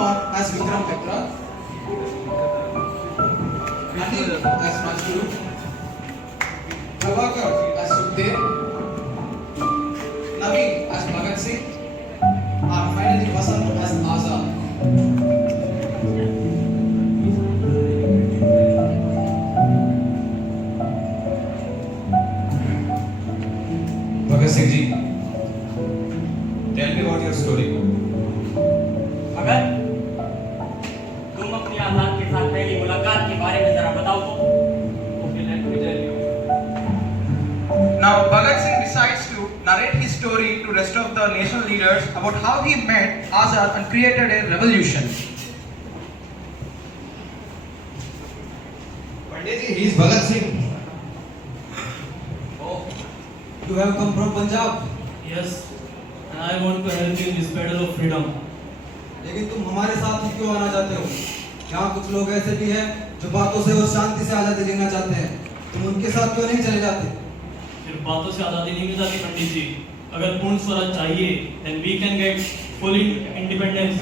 Kumar as Vikram Petra, Anil as Rajguru, Prabhakar as Sukhdev, Naveen as Bhagat Singh, and finally Vasant as Azad. Bhagat Singh ji, tell me about your story. अगर तुम अपनी आजाद के साथ पहली मुलाकात के बारे में जरा बताओ तो Okay, let me tell you. Now Bhagat Singh decides to narrate his story to rest of the national leaders about how he met Azad and created a revolution. Pandit ji, he is Bhagat Singh. oh, You have come from Punjab. Yes, and I want to help you in this battle of freedom. लेकिन तुम हमारे साथ ही क्यों आना चाहते हो? यहाँ कुछ लोग ऐसे भी हैं जो बातों से और शांति से आजादी लेना चाहते हैं। तुम उनके साथ क्यों नहीं चले जाते? सिर्फ बातों से आज़ादी नहीं मिल जाती पंडित जी। अगर पूर्ण स्वराज चाहिए, then we can get full independence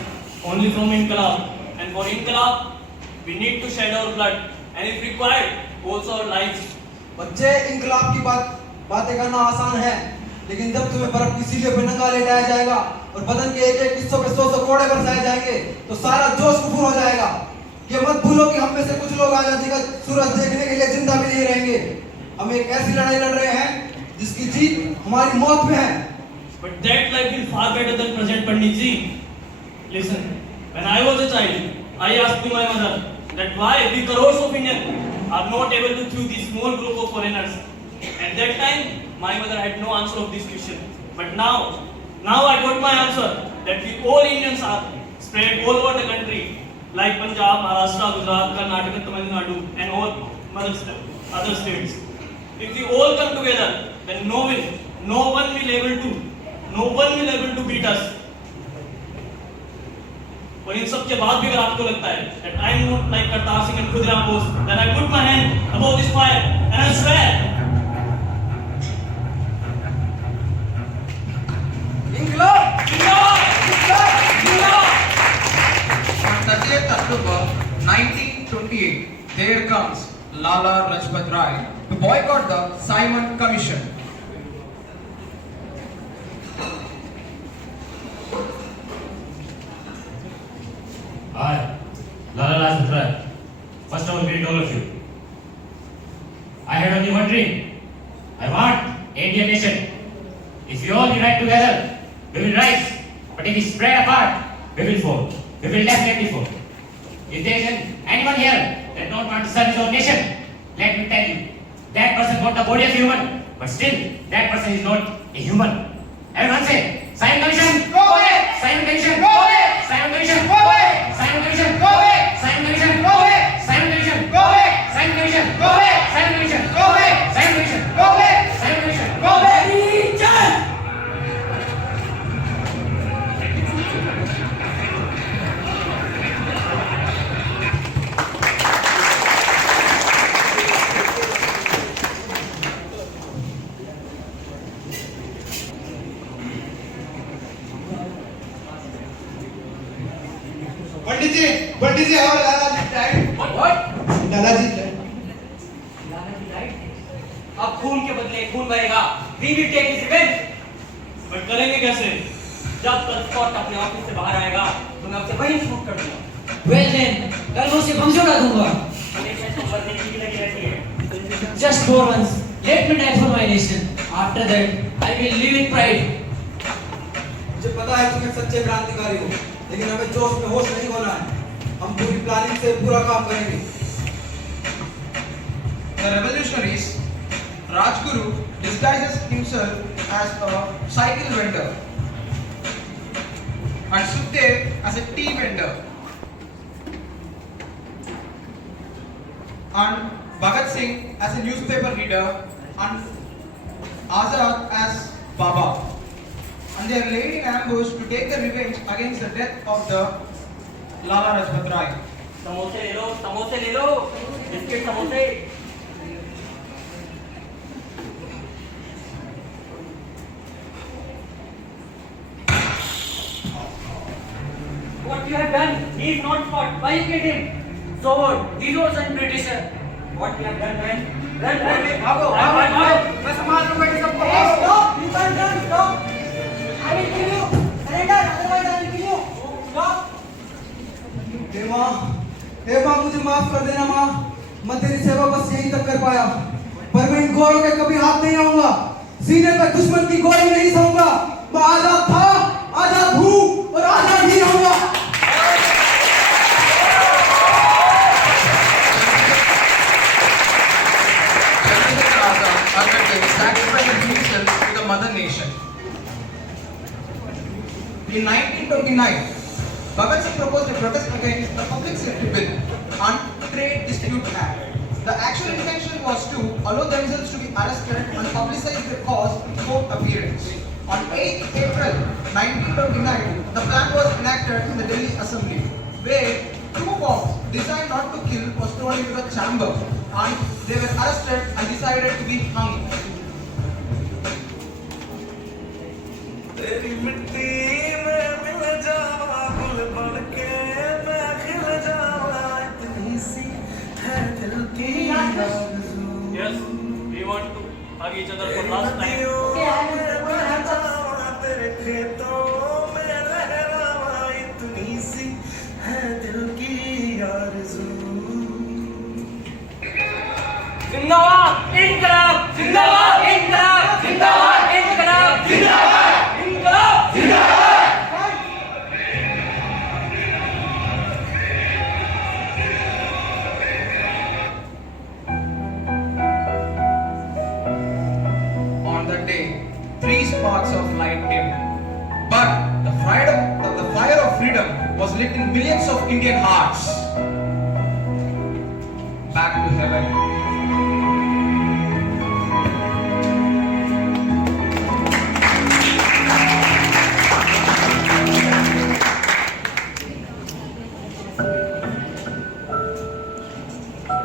only from इनकलाब. And for इनकलाब, we need to shed our blood and if required, also our lives. बच्चे, इंकलाब की बातें करना आसान है, लेकिन जब तुम्हें बर्फ की सीढ़ियों पर नंगा लेटाया जाएगा और बदन के एक एक हिस्सों पे 100 कोड़े बरसाए जाएंगे तो सारा जोश कुफर हो जाएगा। ये मत भूलो कि हम में से कुछ लोग आजादी का सूरज देखने के लिए जिंदा भी नहीं रहेंगे। हम एक ऐसी लड़ाई लड़ रहे हैं जिसकी जीत हमारी मौत में है। But that life is far better than present, Pandit ji. Listen, when I was a child, I asked to my mother that why we crores of Indians are not able to choose this small group of foreigners. At that time, my mother had no answer of this question. But now I got my answer that we all Indians are spread all over the country, like Punjab, Maharashtra, Gujarat, Karnataka, Tamil Nadu, and all other states. If we all come together, then no one will able to beat us. और इन सब के बाद भी अगर आपको लगता है that I am not like Kartar Singh and Khudiram Bose, then I put my hand above this fire and I swear. Inquilab! Zindabad! Zindabad! On 30th October 1928, there comes Lala Lajpat Rai to boycott the Simon Commission. I, Lala Lajpat Rai, first of all greet all of you. I had only one dream. I want Indian nation. If we all unite together, we will rise. But if we spread apart, we will fall. We will definitely fall. If there is anyone here that don't want to serve his own nation, let me tell you, that person got the body of a human, but still, that person is not a human. Everyone say, Simon Commission, go away! Simon Commission, go away! Simon Commission, go away! Simon Commission, go away! Simon Commission, go away! Simon Commission, go away! Simon Commission, go away! Simon Commission, go away! Simon Commission, go away! Simon Commission, go away! Pandit ji और Lala ji time. what? Lala ji time. अब खून के बदले खून बहेगा। We will take his revenge. But करेंगे कैसे? जब तक स्कॉट अपने ऑफिस से बाहर आएगा, तो मैं उसे वहीं शूट कर दूंगा। Well then, कल मैं उसे बम से उड़ा दूंगा। हमेशा तुम पर नीति की लगी रहती है। Just for once, let me die for my nation. After that, I will live with pride. मुझे पता है तुम एक सच्चे क्रांतिकारी हो, लेकिन हमें जोश में होश नहीं होना है। हम पूरी प्लानिंग से पूरा काम करेंगे। The revolutionaries, Rajguru disguises himself as a cycle vendor and Sukhdev as a tea vendor and Bhagat Singh as a newspaper reader and Azad as Baba. And they are laid in ambush to take the revenge against the death of the Lala Lajpat Rai. समोसे ले लो, biscuit समोसे। What you have done? He is not fought. Why you killed him? So what? He was a Britisher. What you have done, man? Run, भागो, भागो, मैं संभाल लूंगा ये सबको। Stop! You can't run! Stop! I will kill you! Surrender! Otherwise I will kill you! Stop! हे माँ मुझे माफ कर देना माँ, मैं तेरी सेवा बस यहीं तक कर पाया, पर मैं इन घोड़ों के कभी हाथ नहीं आऊंगा, सीने पे दुश्मन की गोली नहीं सहूंगा। मैं आजाद था, आजाद हूँ और आजाद ही रहूंगा। Sacrificed himself to the mother nation. In 1929, Bhagat Singh proposed a protest against the Public Safety Bill and Trade Dispute Act. The actual intention was to allow themselves to be arrested and publicize their cause in court appearance. On 8th April 1929, the plan was enacted in the Delhi Assembly, where two bombs designed not to kill was thrown into the chamber, and they were arrested and decided to be hung. तेरी मिट्टी में मिल जावा गुल बन के मैं खिल जावा इतनी सी है दिल की आरज़ू। Yes, we want to hug each other for last time. तेरे खेतों में लहरावा इतनी सी है दिल की आरज़ू। जिंदाबाद इनकलाब! जिंदाबाद इनकलाब! जिंदाबाद इनकलाब! जिंदाबाद इनकलाब! जिंदाबाद! On that day, 3 sparks of light dimmed, but the fire of freedom was lit in millions of Indian hearts. Back to heaven.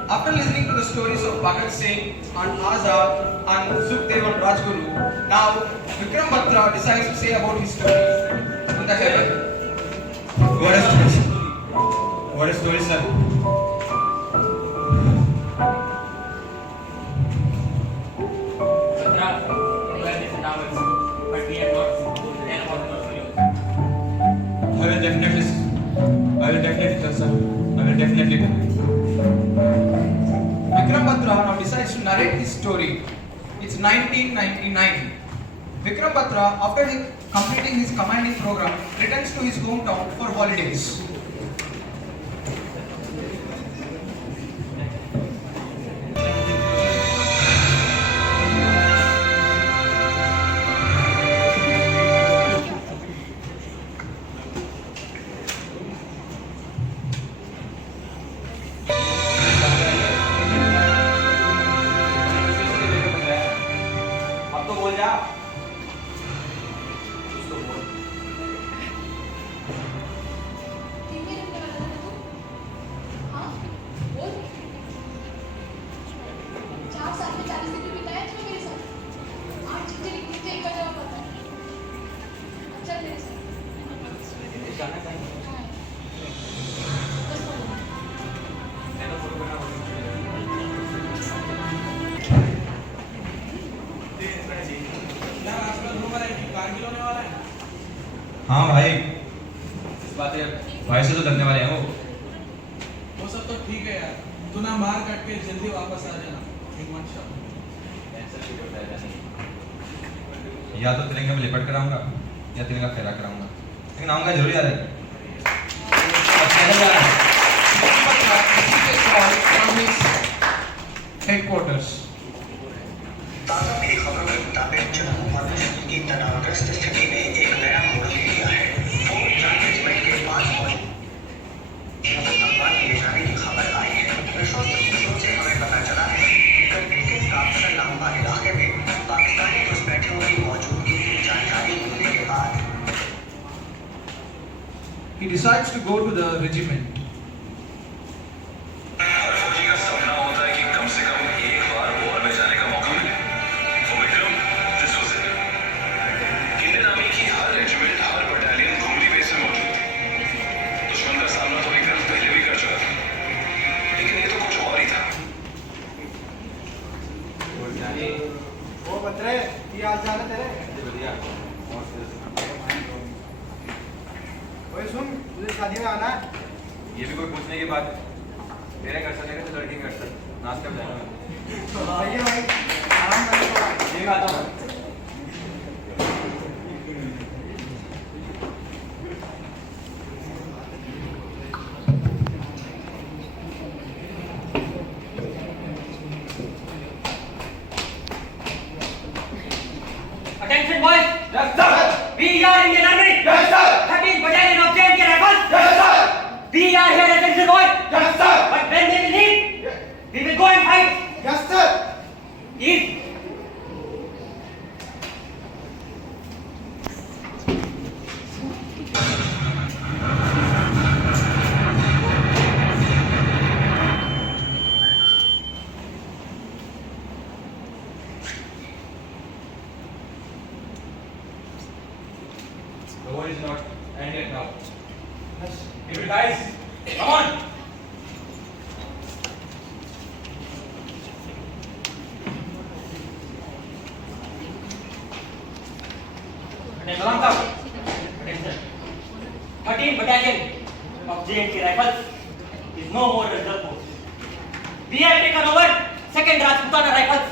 After listening to the stories of Bhagat Singh and Azad and Sukhdev and Rajguru, now Vikram Batra decides to say about his story in the heaven. What a story! What a story, sir! Batra, you have these novels, but we have not read about those videos. I will definitely tell, sir. I will definitely tell. Vikram Batra now decides to narrate his story. It's 1999. Vikram Batra, after completing his commanding program, returns to his hometown for holidays. अब तो बोल जा। कुछ तो बोल। जाना चाहिए। मैं तो फोटो बना हाँ भाई, इस बात है भाई से तो डरने वाले हैं वो सब तो ठीक है यार, तू ना मार काट के जल्दी वापस आ जाना। या तो तिरंगे में लिपट कर आऊंगा या तिरंगा फहरा कर आऊंगा, लेकिन आऊंगा जरूर यार। From his headquarters. ताज़ा मिली खबरों के मुताबिक जम्मू कश्मीर की तनावग्रस्त स्थिति में एक नया मोड़ ले लिया है। फोर्ट रेजिमेंट के 5 फौजी अफगान ले जाने की खबर आई है। विश्वस्त सूत्रों से हमें पता चला है कि करगिल के काफिला नामवार इलाके में पाकिस्तानी घुसपैठियों की मौजूदगी की जानकारी मिलने के बाद He decides to go to the regiment. हर फौजी का सपना होता है कि कम से कम एक बार वॉर में जाने का मौका मिले। For Vikram, this was it. Indian army की हर रेजिमेंट, हर बटालियन घुमरी बेस में मौजूद थी। तो ओ बत्रे की हाल चाल है तेरे? बढ़िया। ओए सुन, तुझे शादी में आना है? ये भी कोई पूछने की बात है? मेरे घर से लेकर तो लड़की के घर से नाश्ते में जाना है। तो भाई है भाई, आराम कर थोड़ा। ठीक आता हूँ। Attention boys! Yes, sir. We are Indian Army! Yes, sir. 13th Battalion of J&K Rifles! Yes, sir. We are here as a boy! Yes, sir. But when they will leave, we will go and fight! Yes sir. Eat! The war is not ended now. If it dies, come on. Salam sir. Attention. 13th Battalion of J&K Rifles is no more a reserve force. We have taken over 2nd Rajputana Rifles,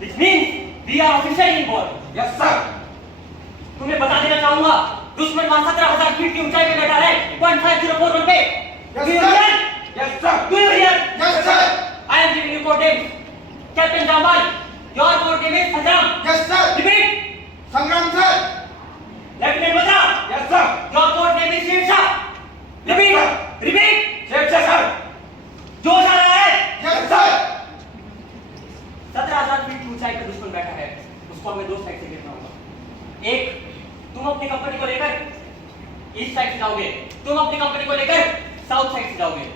which means we are officially involved. Yes, sir. तुम्हें बता देना चाहूंगा, दुश्मन वहां 17,000 feet की ऊंचाई पे बैठा है, 0.5041 पे। Yes, Do you sir. hear? Yes, sir. Do you hear? Yes, sir. I am giving you code names. Captain Jamal, your code name is Sangram. Yes, sir. Repeat. Sangram, sir. Lieutenant Batra, Yes, sir. your code name is Sher Shah. Repeat. Yes, sir. Repeat. Yes, sir. जोश आ रहा है? Yes, sir. 17,000 feet की ऊंचाई पे दुश्मन बैठा है, उसको हमें दो साइड से घेरना होगा। एक, तुम अपनी कंपनी को लेकर ईस्ट साइड से जाओगे, तुम अपनी कंपनी को लेकर साउथ साइड से जाओगे।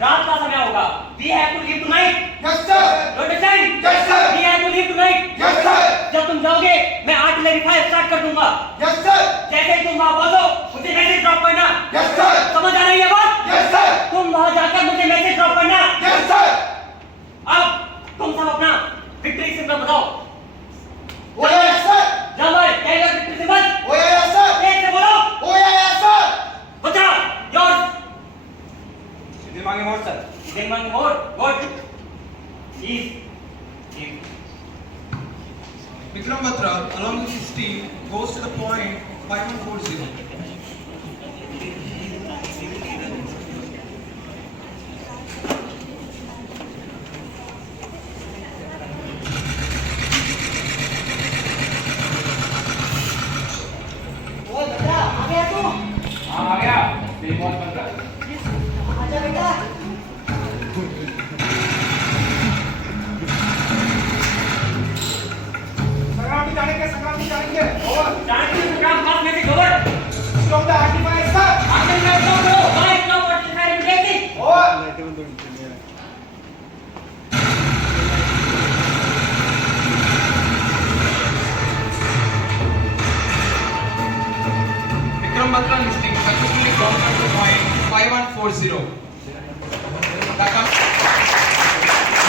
रात का समय होगा। We have to leave tonight. Yes, sir. You understand? Yes, sir. We have to leave tonight. Yes, sir. जब तुम जाओगे, मैं आर्टिलरी फायर स्टार्ट कर दूंगा। Yes, sir. जैसे ही तुम वहां पहुंचो, मुझे मैसेज ड्रॉप करना। Yes, sir. समझ आ रही है बात? Yes, sir. तुम वहां जाकर मुझे मैसेज ड्रॉप करना। Yes, sir. अब तुम सब अपना विक्ट्री सिंबल बताओ। Oh, yes, sir. जामर, क्या है victory symbol? Oh, yes, sir. तेज से बोलो। Oh, yes, sir. बता, yours. दिमागी मोड़, sir. Demon mode, good. East. Vikram Batra, along with his team, goes to the point 5140. ओए बता, आ गया तू? हाँ, आ गया। मेरी मौत बन रहा है। आजा बेटा। संग्राम जानेंगे, संग्राम जानेंगे। Over. Time to come fast message over. Stop the antifire sir. Action now, stop करो. Why stop what is fire immediately? Over. Vikram Batra and his team successfully conquered the point 5140. The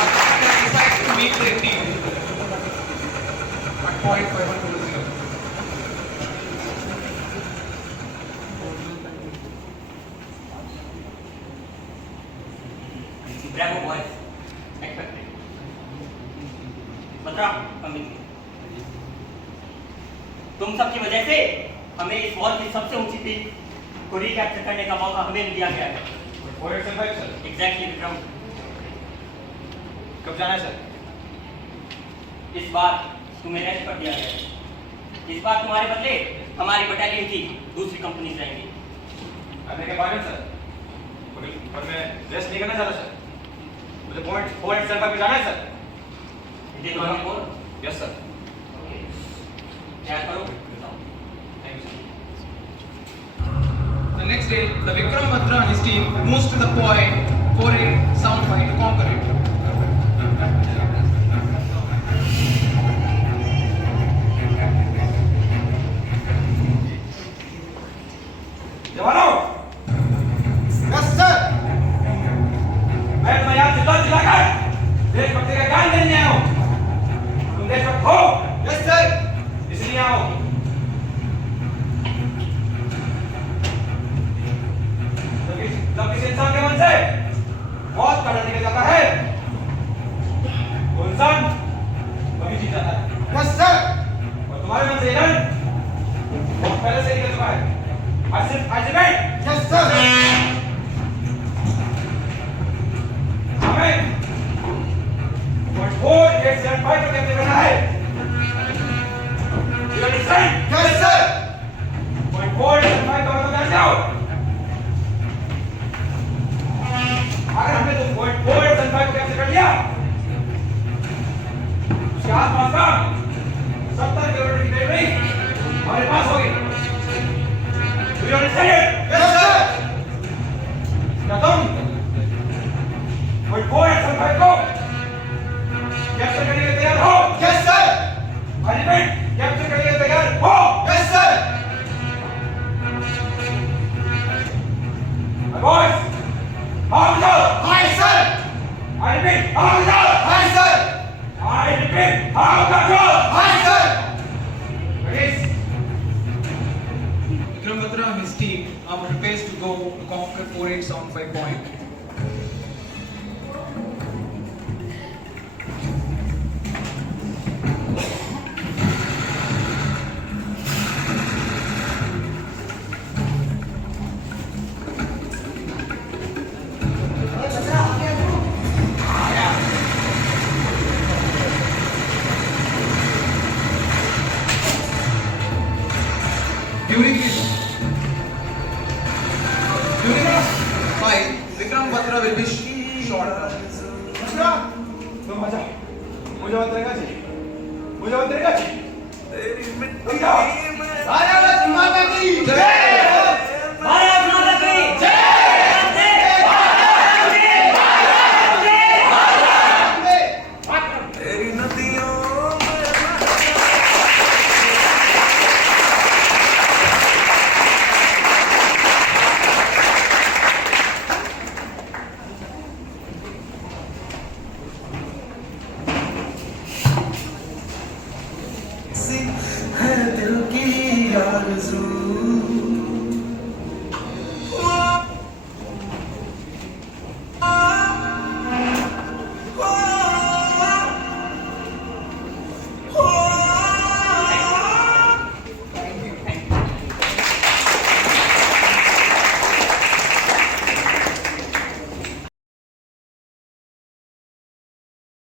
commander decides to meet their team at point 5140. Bravo boys. Expected. Batra, coming. तुम सबकी वजह से हमें इस war की सबसे ऊंची पीक को रिकैप्चर करने का मौका हमें दिया गया है। For your survival, sir. Exactly Vikram. कब जाना है, sir? इस बार तुम्हें रेस्ट कर दिया गया है। इस बार तुम्हारे बदले हमारी बटालियन की दूसरी कंपनी रहेंगी। करने के बाद, sir. पर मैं रेस्ट नहीं करना चाहता, sir. मुझे point 487 पे जाना है, sir. Did you want more? Yes, sir. Okay. तैयार करो। Thank you, sir. The next day, the Vikram Batra and his team moves to the point 4875 to conquer it. जवानों! Yes sir. मैं तुम्हें यहाँ चिल्ला चिल्लाकर देशभक्ति का ज्ञान देने आया हूँ। तुम देशभक्त हो तुम्हारे मन से डन बहुत पहले से निकल चुका है आज सिर्फ आज बैठ यस सर हमें पॉइंट 4875 पर कैप्चर करना है you understand yes sir point 4875 का मतलब जान जाओ अगर हमने तो पॉइंट 4875 को कैप्चर कर लिया उसके आसपास का 70 किलोमीटर की ड्राइव नहीं हमारे पास होगी do you understand yes sir क्या तुम पॉइंट 4875 को कैप्चर करने के लिए तैयार हो yes sir I repeat capture करने के लिए तैयार हो यस सर बॉयज आओ जाओ हाय सर आई रिपीट आओ जाओ hi sir I repeat, how control! Hi sir Release. Vikram Batra and his team are prepared to go to conquer 4875 point. बच्चा आ गया तू During this fight, Vikram Batra will be shot. Batra, तुम आ जाओ। मुझे उतरेगा जी। मुझे उतरेगा जी। तुम जाओ। भारत माता की जय भारत माता की है दिल की आरज़ू